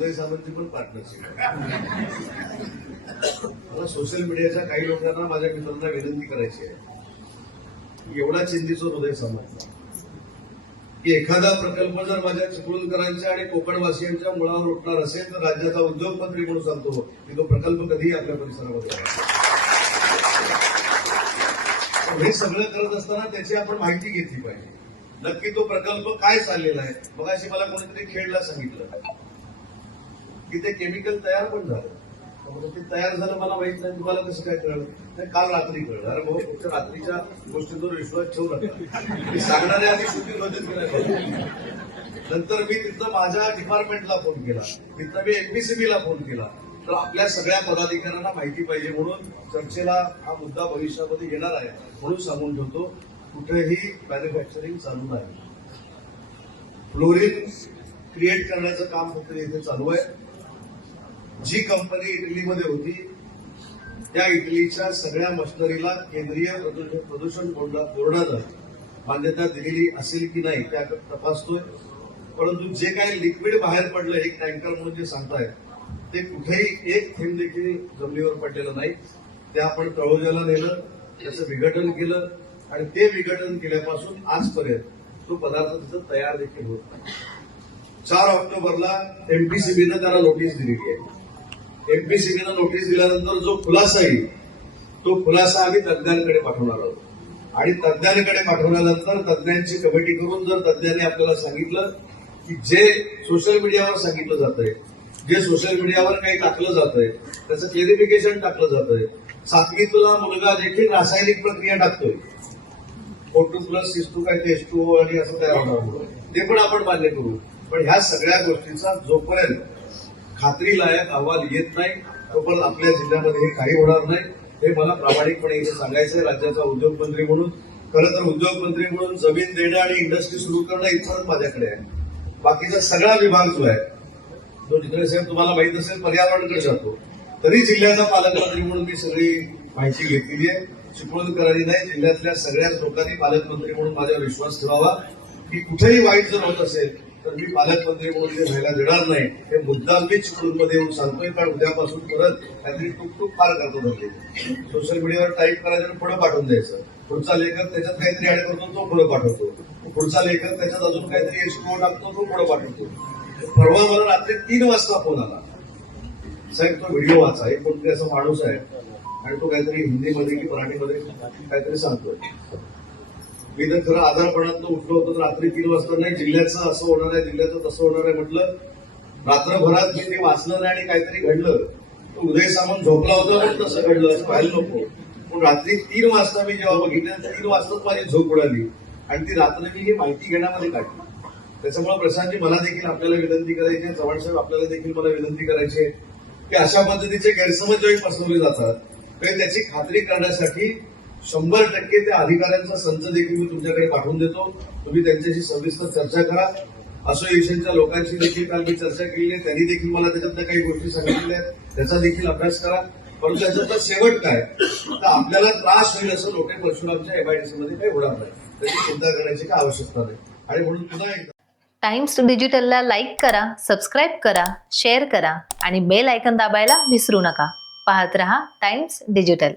उदय सामंतची पण पार्टनरशिप आहे. मला सोशल मीडियाच्या काही लोकांना, माझ्या मित्रांना विनंती करायची आहे, एवढा चिंतीचोर उदय सामंत की एखादा प्रकल्प जर माझ्या चिपळूणकरांच्या आणि कोकणवासियांच्या मुळावर उठणार असेल तर राज्याचा उद्योगमंत्री म्हणून सांगतो की तो प्रकल्प कधीही आपल्या परिसरामध्ये आहे. हे सगळं करत असताना त्याची आपण माहिती घेतली पाहिजे. नक्की तो प्रकल्प काय चाललेला आहे. मग अशी मला कोणीतरी खेळला सांगितलं की ते केमिकल तयार पण झालं. ते तयार झालं मला माहित नाही, तुम्हाला कसं काय कळलं? काल रात्री कळलं. अरे भाऊ, फक्त रात्रीच्या गोष्टींवर विश्वास ठेवू नका. मी सांगणाऱ्या आधी शुद्धीबद्दल केला. नंतर मी तिथं माझ्या डिपार्टमेंटला फोन केला, तिथं मी एमपीसीबीला फोन केला. तर आपल्या सगळ्या पदाधिकाऱ्यांना माहिती पाहिजे म्हणून चर्चेला हा मुद्दा भविष्यामध्ये येणार आहे म्हणून सांगून ठेवतो. कुठेही मॅन्युफॅक्चरिंग चालू नाही. फ्लोरिन क्रिएट करण्याचं काम फक्त इथे चालू आहे. जी कंपनी इटलीमध्ये होती त्या इटलीच्या सगळ्या मशिनरीला केंद्रीय प्रदूषण बोर्डानं मान्यता दिलेली असेल की नाही त्या तपासतोय. परंतु जे काही लिक्विड बाहेर पडलं एक टँकर म्हणून जे सांगतायत ते कुठेही एक थेंब देखील जमिनीवर पडलेलं नाही. ते आपण तळोजाला नेलं, त्याचं विघटन केलं आणि ते विघटन केल्यापासून आजपर्यंत तो पदार्थ तिथं तयार देखील होत नाही. 4 ऑक्टोबरला एमपीसीबीनं त्याला नोटीस दिलेली आहे. एमपीसीबीनं नोटीस दिल्यानंतर जो खुलासा येईल तो खुलासा आम्ही तज्ज्ञांकडे पाठवणार आहोत आणि तज्ज्ञांकडे पाठवल्यानंतर तज्ज्ञांची कमिटी करून जर तज्ज्ञांनी आपल्याला सांगितलं की जे सोशल मीडियावर सांगितलं जातंय, जे सोशल मीडियावर काही टाकलं जातंय त्याचं क्लेरिफिकेशन टाकलं जातंय, 7वीतला मुलगा देखील रासायनिक प्रक्रिया टाकतोय, O2+6 काय ते H2O आणि असं तयार होणार, ते पण आपण मान्य करू. पण ह्या सगळ्या गोष्टीचा जोपर्यंत खात्रीलायक अहवाल येत नाही तोपर्यंत आपल्या जिल्ह्यामध्ये हे काही होणार नाही. हे मला प्रामाणिकपणे इथे सांगायचंय राज्याचा उद्योगमंत्री म्हणून. खरं तर उद्योगमंत्री म्हणून जमीन देणं आणि इंडस्ट्री सुरू करणं इथपर्यंत माझ्याकडे आहे. बाकीचा सगळा विभाग जो आहे तो जिकडे साहेब तुम्हाला माहित असेल पर्यावरणाकडे जातो. तरी जिल्ह्याचा पालकमंत्री म्हणून मी सगळी माहिती घेतलेली आहे. चिपळूणकरांनी नाही, जिल्ह्यातल्या सगळ्याच लोकांनी पालकमंत्री म्हणून माझ्यावर विश्वास ठेवावा की कुठेही वाईट जर होत असेल तर मी पालकमंत्री म्हणून ते व्हायला देणार नाही. हे मुद्दाम मी चिपळूणमध्ये येऊन सांगतोय. कारण उद्यापासून परत काहीतरी टूक फार करतो धरले. सोशल मीडियावर टाईप करायचं आणि पुढे पाठवून द्यायचं. पुढचा लेखक त्याच्यात काहीतरी ऍड करतो, तो पुढे पाठवतो. पुढचा लेखक त्याच्यात अजून काहीतरी H2O टाकतो, तो पुढे पाठवतो. परवा मला रात्री 3 वाजता फोन आला, साहेब तो व्हिडिओ वाचा. एक कोणतरी असा माणूस आहे आणि तो काहीतरी हिंदीमध्ये की मराठीमध्ये काहीतरी सांगतोय. मी तर खरं आजारपणात उठलो होतो तर रात्री 3 वाजता नाही, जिल्ह्याचं असं होणार आहे, जिल्ह्याचं तसं होणार आहे म्हटलं. रात्रभरात मी ते वाचलं नाही आणि काहीतरी घडलं. तो उदय सामंत झोपला होता पण तसं घडलं असं व्हायला नको. पण रात्री 3 वाजता मी जेव्हा बघितलं 3 वाजताच माझी झोप उडाली आणि ती रात्र मी ही माहिती घेण्यामध्ये काढली. त्याच्यामुळे प्रशांतजी मला देखील आपल्याला विनंती करायची आहे, चव्हाणसाहेब आपल्याला देखील मला विनंती करायची आहे की अशा पद्धतीचे गैरसमज जेव्हा पसरवले जातात तेव्हा त्याची खात्री करण्यासाठी 100% त्या अधिकाऱ्यांचा संच देखील मी तुमच्याकडे पाठवून देतो. तुम्ही त्यांच्याशी सविस्तर चर्चा करा. असोसिएशनच्या लोकांशी देखील काल मी चर्चा केली आहे, त्यांनी देखील मला त्याच्यातल्या काही गोष्टी सांगितल्या आहेत, त्याचा देखील अभ्यास करा. परंतु त्याच्यातला शेवट काय तर आपल्याला त्रास होईल असं लोटे परशुरामच्या MIDC मध्ये काही होणार नाही. त्याची चिंता करण्याची काय आवश्यकता नाही. आणि म्हणून पुन्हा एकदा टाइम्स डिजिटलला लाईक करा, सबस्क्राईब करा, शेअर करा आणि बेल आयकॉन दाबायला विसरू नका. पाहत रहा टाइम्स डिजिटल.